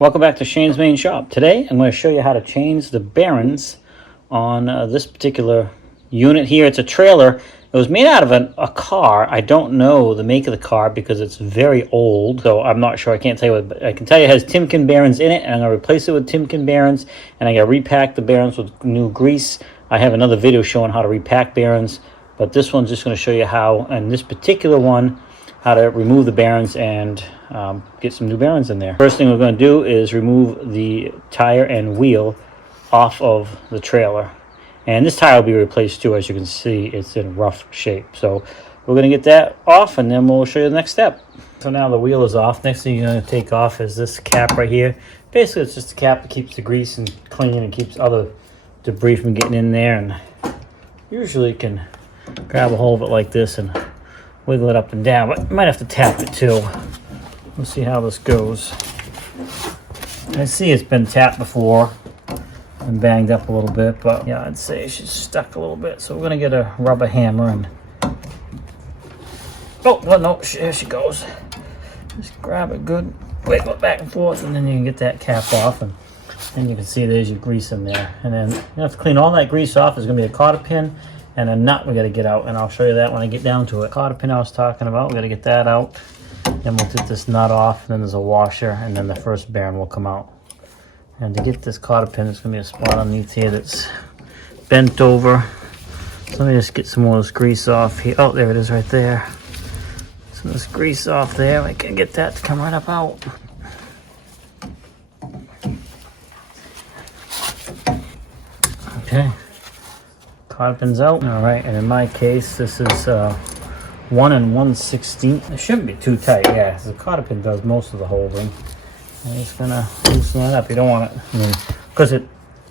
Welcome back to Shane's Main Shop. Today I'm going to show you how to change the bearings on this particular unit here. It's a trailer. It was made out of a car. I don't know the make of the car because it's very old, so I'm not sure. I can't tell you what, but I can tell you it has Timken bearings in it, and I'm going to replace it with Timken bearings, and I got to repack the bearings with new grease. I have another video showing how to repack bearings, but this one's just going to show you how, and this particular one, how to remove the bearings and get some new bearings in there. First thing we're going to do is remove the tire and wheel off of the trailer. And this tire will be replaced too. As you can see, it's in rough shape. So we're going to get that off, and then we'll show you the next step. So now the wheel is off. Next thing you're going to take off is this cap right here. Basically, it's just a cap that keeps the grease and clean and keeps other debris from getting in there. And usually you can grab a hold of it like this and wiggle it up and down, but you might have to tap it too. We'll see how this goes. I see it's been tapped before and banged up a little bit, but yeah, I'd say she's stuck a little bit. So we're gonna get a rubber hammer and oh, well, no, here she goes. Just grab it good, wiggle it back and forth, and then you can get that cap off, and then you can see there's your grease in there. And then you have to clean all that grease off. There's gonna be a cotter pin and a nut we got to get out, and I'll show you that when I get down to it. Cotter pin I was talking about, we got to get that out. Then we'll get this nut off, and then there's a washer, and then the first bearing will come out. And to get this cotter pin, there's going to be a spot underneath here that's bent over. So let me just get some more of this grease off here. Oh, there it is right there. Some of this grease off there. I can get that to come right up out. Okay. Cotter pin's out. All right, and in my case, this is 1 1/16. It shouldn't be too tight. Yeah, the cotter pin does most of the holding. I'm just gonna loosen that up. You don't want it, because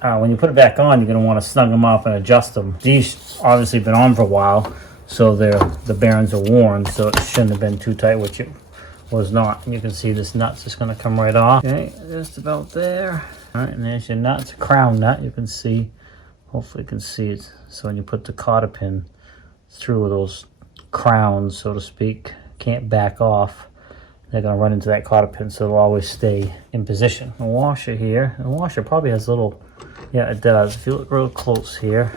when you put it back on, you're gonna want to snug them up and adjust them. These obviously been on for a while, so the bearings are worn, so it shouldn't have been too tight, which it was not. And you can see this nut's just gonna come right off. Okay, just about there. All right, and there's your nut. It's a crown nut. You can see. Hopefully you can see it. So when you put the cotter pin through those crowns, so to speak, can't back off. They're going to run into that cotter pin, so they'll always stay in position. The washer here, the washer probably has a little, yeah, it does. If you look real close here,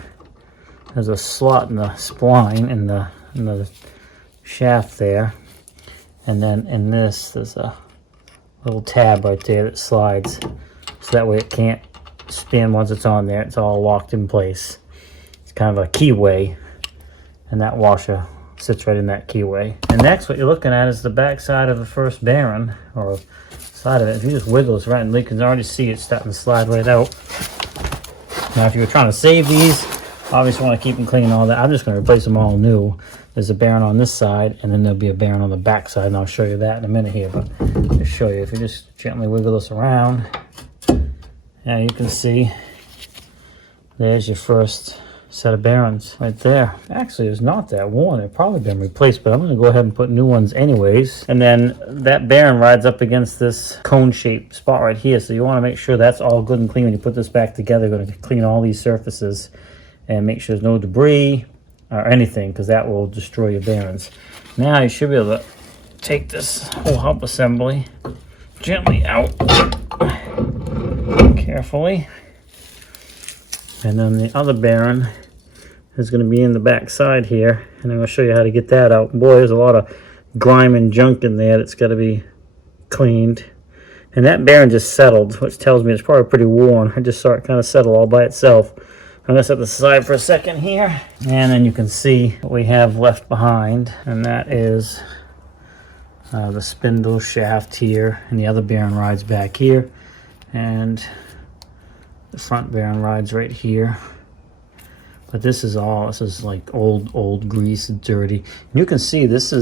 there's a slot in the spline in the shaft there. And then in this, there's a little tab right there that slides, so that way it can't spin once it's on there. It's all locked in place. It's kind of a keyway, and that washer sits right in that keyway. And next, what you're looking at is the back side of the first bearing, or side of it. If you just wiggle this right, and you can already see it starting to slide right out. Now, if you were trying to save these, obviously want to keep them clean and all that. I'm just going to replace them all new. There's a bearing on this side, and then there'll be a bearing on the back side, and I'll show you that in a minute here. But just show you, if you just gently wiggle this around, now you can see there's your first set of bearings right there. Actually, it's not that worn. It's probably been replaced, but I'm going to go ahead and put new ones anyways. And then that bearing rides up against this cone-shaped spot right here, so you want to make sure that's all good and clean. When you put this back together, you're going to clean all these surfaces and make sure there's no debris or anything, because that will destroy your bearings. Now you should be able to take this whole hub assembly gently out. Carefully, and then the other bearing is going to be in the back side here, and I'm going to show you how to get that out. Boy, there's a lot of grime and junk in there that's got to be cleaned. And that bearing just settled, which tells me it's probably pretty worn. I just saw it kind of settle all by itself. I'm going to set this aside for a second here, and then you can see what we have left behind, and that is the spindle shaft here, and the other bearing rides back here, and the front bearing rides right here. But this is like old grease and dirty. And you can see this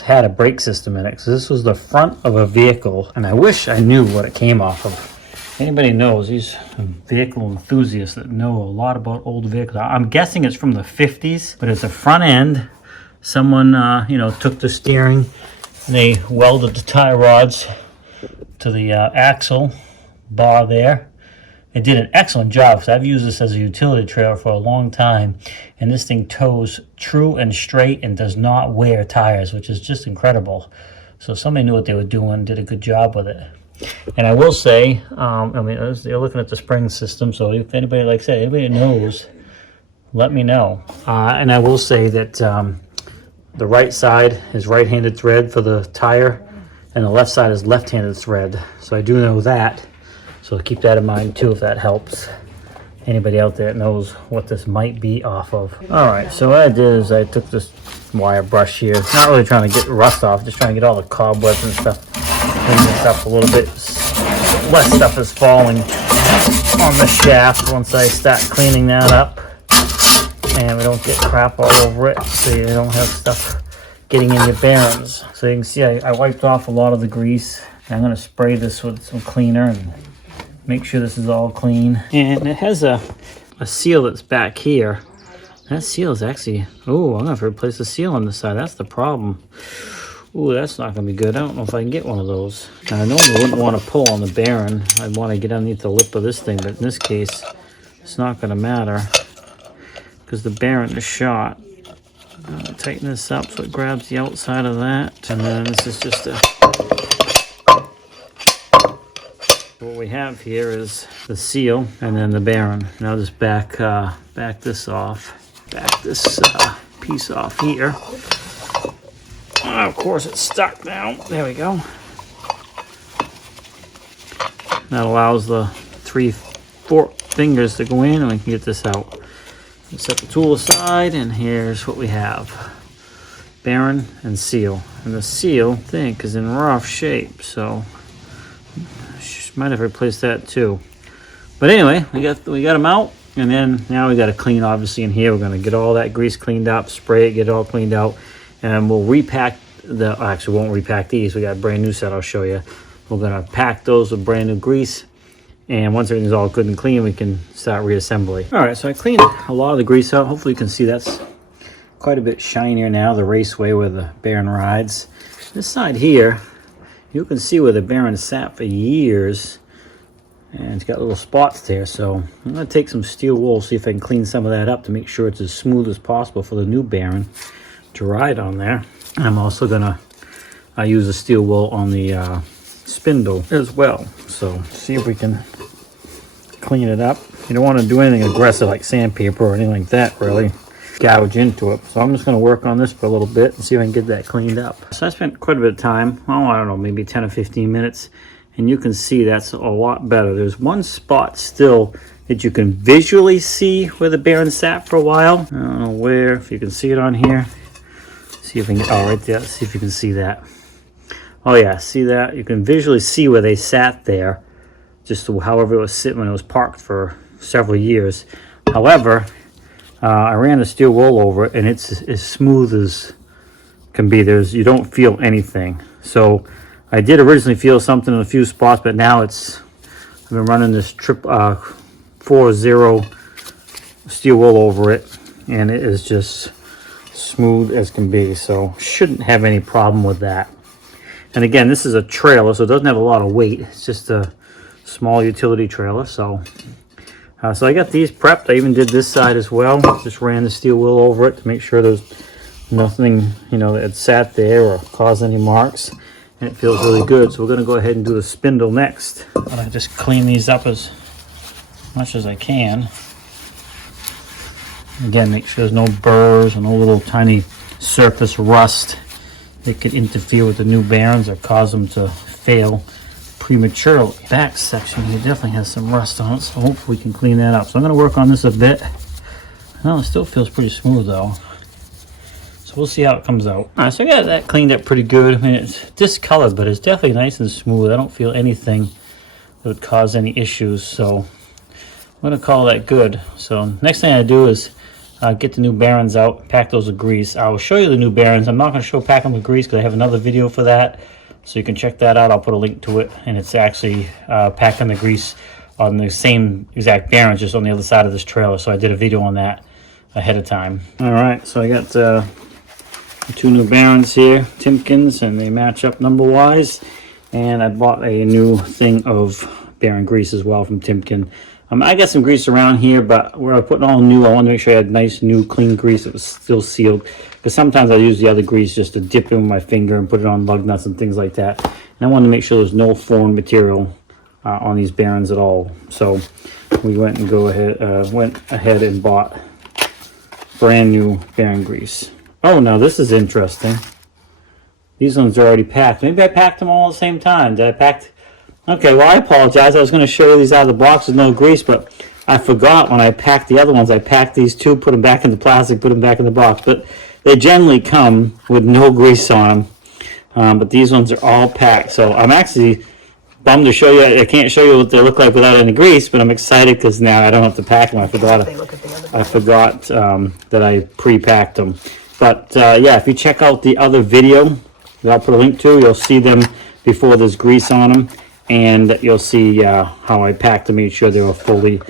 had a brake system in it. So this was the front of a vehicle, and I wish I knew what it came off of. Anybody knows, these vehicle enthusiasts that know a lot about old vehicles. I'm guessing it's from the 50s, but it's a front end. Someone took the steering and they welded the tie rods to the axle bar there. They did an excellent job, because I've used this as a utility trailer for a long time, and this thing tows true and straight and does not wear tires, which is just incredible. So somebody knew what they were doing, did a good job with it. And I will say, I mean, you're looking at the spring system, so if anybody, like I said, anybody knows, let me know. And I will say that the right side is right-handed thread for the tire, and the left side is left-handed thread. So I do know that. So keep that in mind too, if that helps anybody out there that knows what this might be off of. All right, so what I did is I took this wire brush here, not really trying to get rust off, just trying to get all the cobwebs and stuff, clean this up a little bit. Less stuff is falling on the shaft once I start cleaning that up, and we don't get crap all over it, so you don't have stuff getting in your bearings. So you can see I wiped off a lot of the grease. I'm going to spray this with some cleaner and make sure this is all clean. And it has a seal that's back here. That seal is actually, oh, I'm going to have to replace the seal on this side. That's the problem. Ooh, that's not going to be good. I don't know if I can get one of those. Now, I normally wouldn't want to pull on the bearing. I'd want to get underneath the lip of this thing, but in this case, it's not going to matter because the bearing is shot. Tighten this up so it grabs the outside of that. And then this is just what we have here is the seal and then the bearing. Now just back this off. Back this piece off here. Of course it's stuck now. There we go. That allows the 3/4 fingers to go in and we can get this out. Set the tool aside and here's what we have. Bearing and seal. And the seal, I think, is in rough shape, so might have replaced that too. But anyway, we got them out, and then now we got to clean obviously in here. We're going to get all that grease cleaned up, spray it, get it all cleaned out, and we'll repack actually won't repack these. We got a brand new set I'll show you. We're going to pack those with brand new grease, and once everything's all good and clean, we can start reassembly. All right, so I cleaned a lot of the grease out. Hopefully you can see that's quite a bit shinier now, the raceway where the bearing rides. This side here, you can see where the bearing sat for years, and it's got little spots there. So I'm going to take some steel wool, see if I can clean some of that up to make sure it's as smooth as possible for the new bearing to ride on there. And I'm also going to use the steel wool on the spindle as well. So see if we can clean it up. You don't want to do anything aggressive like sandpaper or anything like that, really. Gouge into it. So I'm just going to work on this for a little bit and see if I can get that cleaned up. So I spent quite a bit of time, I don't know, maybe 10 or 15 minutes, and you can see that's a lot better. There's one spot still that you can visually see where the bearing sat for a while. I don't know where, if you can see it on here. See if I can get, oh, right there, see if you can see that. Oh yeah, see that? You can visually see where they sat there, just however it was sitting when it was parked for several years. However, I ran the steel wool over it, and it's as smooth as can be. You don't feel anything. So I did originally feel something in a few spots, but now I've been running this 4-0 steel wool over it, and it is just smooth as can be. So shouldn't have any problem with that. And again, this is a trailer, so it doesn't have a lot of weight. It's just a small utility trailer. So I got these prepped. I even did this side as well. Just ran the steel wool over it to make sure there's nothing, that had sat there or caused any marks. And it feels really good. So we're going to go ahead and do the spindle next. I'm going to just clean these up as much as I can. Again, make sure there's no burrs or no little tiny surface rust that could interfere with the new bearings or cause them to fail prematurely. Back section here definitely has some rust on it, so hopefully we can clean that up. So I'm going to work on this a bit. Well, it still feels pretty smooth though, so we'll see how it comes out. All right, so I got that cleaned up pretty good. I mean, it's discolored, but it's definitely nice and smooth. I don't feel anything that would cause any issues, so I'm going to call that good. So next thing I do is get the new bearings out, pack those with grease. I will show you the new bearings. I'm not going to show pack them with grease because I have another video for that. So you can check that out. I'll put a link to it, and it's actually packing the grease on the same exact bearings, just on the other side of this trailer. So I did a video on that ahead of time. All right, so I got two new bearings here, Timkins, and they match up number-wise. And I bought a new thing of bearing grease as well from Timken. I got some grease around here, but where I put all new, I wanted to make sure I had nice, new, clean grease that was still sealed. Because sometimes I use the other grease just to dip in with my finger and put it on lug nuts and things like that. And I wanted to make sure there's no foreign material on these bearings at all. So we went ahead and bought brand new bearing grease. Oh, now this is interesting. These ones are already packed. Maybe I packed them all at the same time. Did I pack? Okay, well, I apologize. I was going to show you these out of the box with no grease, but I forgot when I packed the other ones. I packed these two, put them back in the plastic, put them back in the box. But they generally come with no grease on them. But these ones are all packed. So I'm actually bummed to show you. I can't show you what they look like without any grease, but I'm excited because now I don't have to pack them. I forgot that I pre-packed them. But yeah, if you check out the other video that I'll put a link to, you'll see them before there's grease on them. And you'll see how I packed them, made sure they were fully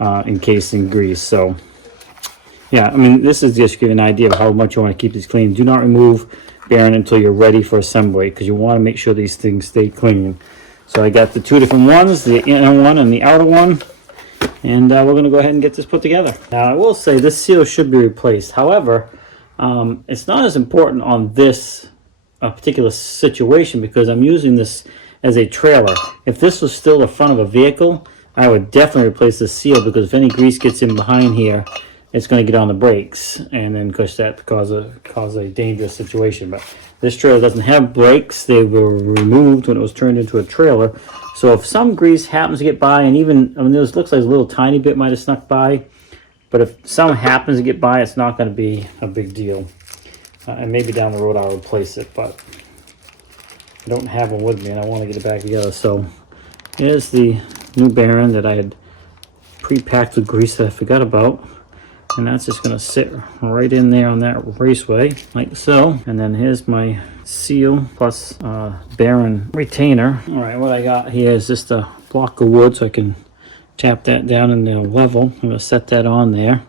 encased in grease. So, yeah, I mean, this is just to give you an idea of how much you want to keep these clean. Do not remove bearing until you're ready for assembly, because you want to make sure these things stay clean. So I got the two different ones, the inner one and the outer one. And we're going to go ahead and get this put together. Now, I will say this seal should be replaced. However, it's not as important on this particular situation because I'm using this as a trailer. If this was still the front of a vehicle, I would definitely replace the seal, because if any grease gets in behind here, it's going to get on the brakes, and then cause that cause a dangerous situation. But this trailer doesn't have brakes. They were removed when it was turned into a trailer. So if some grease happens to get by, and even, I mean, this looks like a little tiny bit might have snuck by, but if some happens to get by, it's not going to be a big deal. And maybe down the road I'll replace it, but I don't have one with me and I want to get it back together. So here's the new bearing that I had pre-packed with grease that I forgot about, and that's just going to sit right in there on that raceway like so. And then here's my seal plus bearing retainer. All right, what I got here is just a block of wood, so I can tap that down in the level. I'm going to set that on there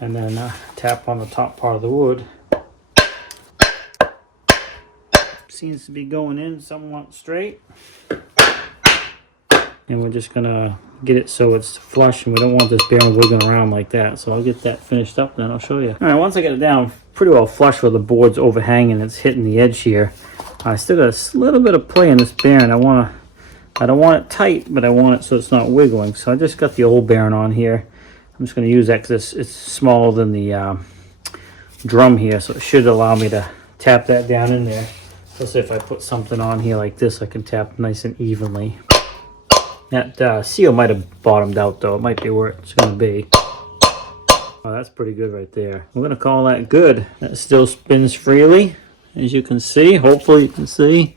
and then tap on the top part of the wood. Seems to be going in somewhat straight, and we're just gonna get it so it's flush, and we don't want this bearing wiggling around like that. So I'll get that finished up and then I'll show you. All right, once I get it down pretty well flush where the board's overhanging, it's hitting the edge here, I still got a little bit of play in this bearing. I don't want it tight, but I want it so it's not wiggling. So I just got the old bearing on here. I'm just going to use that because it's smaller than the drum here, so it should allow me to tap that down in there. Plus, if I put something on here like this, I can tap nice and evenly. That seal might have bottomed out, though. It might be where it's going to be. Oh, that's pretty good right there. We're going to call that good. That still spins freely, as you can see. Hopefully you can see.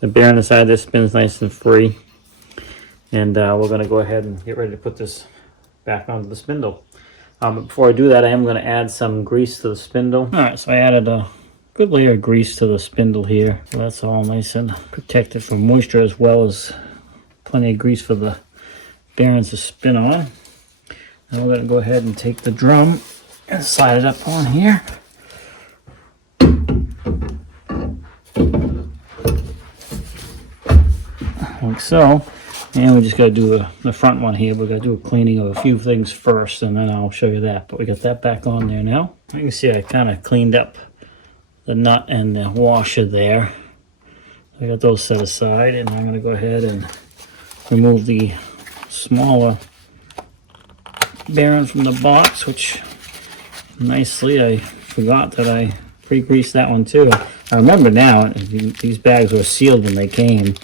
The bearing inside this spins nice and free. And we're going to go ahead and get ready to put this back onto the spindle. But before I do that, I am going to add some grease to the spindle. All right, so I added a good layer of grease to the spindle here. So that's all nice and protected from moisture, as well as plenty of grease for the bearings to spin on. And we're going to go ahead and take the drum and slide it up on here. Like so. And we just got to do the front one here. We've got to do a cleaning of a few things first, and then I'll show you that. But we got that back on there now. You can see I kind of cleaned up the nut and the washer there. I got those set aside, and I'm going to go ahead and remove the smaller bearing from the box, which nicely, I forgot that I pre-greased that one too. I remember now, these bags were sealed when they came,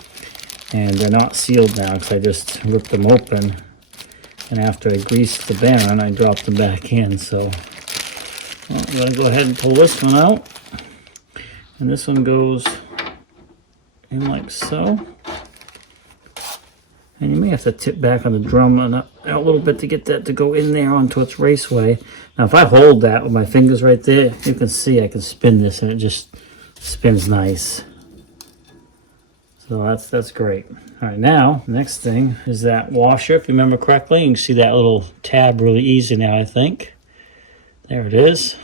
and they're not sealed now because I just ripped them open, and after I greased the bearing, I dropped them back in. So I'm going to go ahead and pull this one out, and this one goes in like so. And you may have to tip back on the drum a little bit to get that to go in there onto its raceway. Now, if I hold that with my fingers right there, you can see I can spin this, and it just spins nice. So that's great. All right, now, next thing is that washer. If you remember correctly, you can see that little tab really easy now, I think. There it is.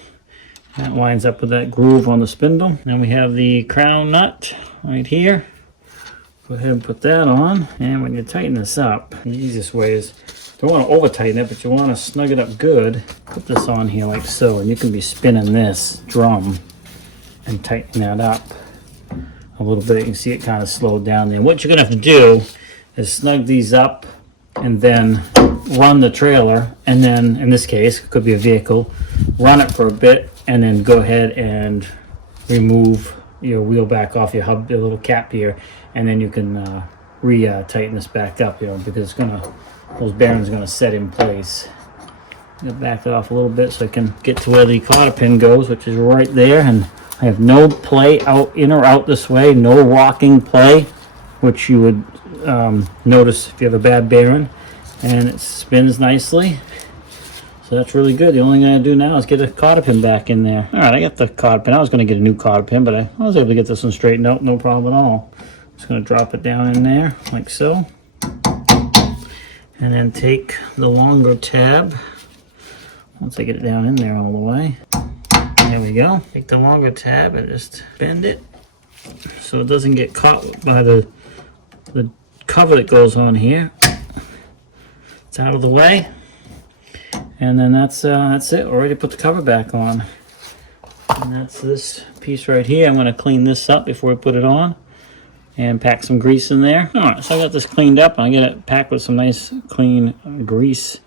That lines up with that groove on the spindle. Then we have the crown nut right here. Go ahead and put that on, and when you tighten this up, the easiest way is don't want to over tighten it, but you want to snug it up good. Put this on here like so, and you can be spinning this drum and tighten that up a little bit. You can see it kind of slowed down there. What you're gonna have to do is snug these up and then run the trailer, and then in this case it could be a vehicle, run it for a bit and then go ahead and remove your wheel back off your hub, your little cap here, and then you can tighten this back up, because it's gonna, those bearings are gonna set in place. I'm gonna back it off a little bit so I can get to where the cotter pin goes, which is right there, and I have no play out in or out this way, no rocking play, which you would notice if you have a bad bearing, and it spins nicely. So that's really good. The only thing I gotta do now is get a cotter pin back in there. All right, I got the cotter pin. I was gonna get a new cotter pin, but I was able to get this one straightened out, no problem at all. Just gonna drop it down in there like so, and then take the longer tab. Once I get it down in there all the way, there we go. Take the longer tab and just bend it so it doesn't get caught by the cover that goes on here. It's out of the way, and then that's it. Already put the cover back on, and that's this piece right here. I'm going to clean this up before we put it on and pack some grease in there. All right, so I got this cleaned up. I'm going to pack with some nice clean grease,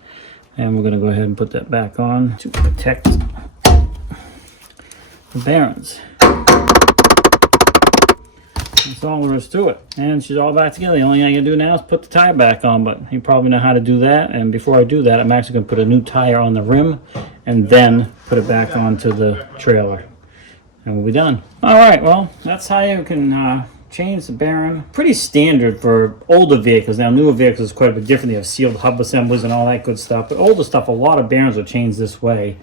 and we're going to go ahead and put that back on to protect the bearings. That's all there is to it. And she's all back together. The only thing I can do now is put the tire back on, but you probably know how to do that. And before I do that, I'm actually going to put a new tire on the rim and then put it back onto the trailer. And we'll be done. All right, well, that's how you can change the bearing. Pretty standard for older vehicles. Now, newer vehicles is quite a bit different. They have sealed hub assemblies and all that good stuff. But older stuff, a lot of bearings are changed this way.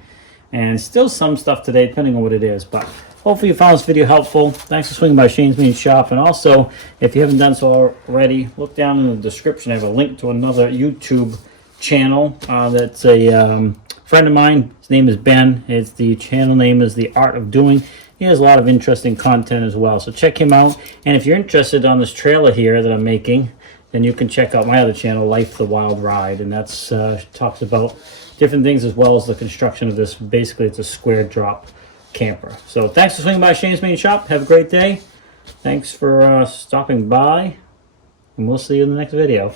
And still some stuff today, depending on what it is. But hopefully you found this video helpful. Thanks for swinging by Shane's Main Shop. And also, if you haven't done so already, look down in the description. I have a link to another YouTube channel that's a friend of mine. His name is Ben. The channel name is The Art of Doing. He has a lot of interesting content as well. So check him out. And if you're interested on this trailer here that I'm making, then you can check out my other channel, Life the Wild Ride. And that's talks about different things as well as the construction of this. Basically, it's a square drop camper. So thanks for swinging by Shane's Main Shop. Have a great day. Thanks for stopping by, and we'll see you in the next video.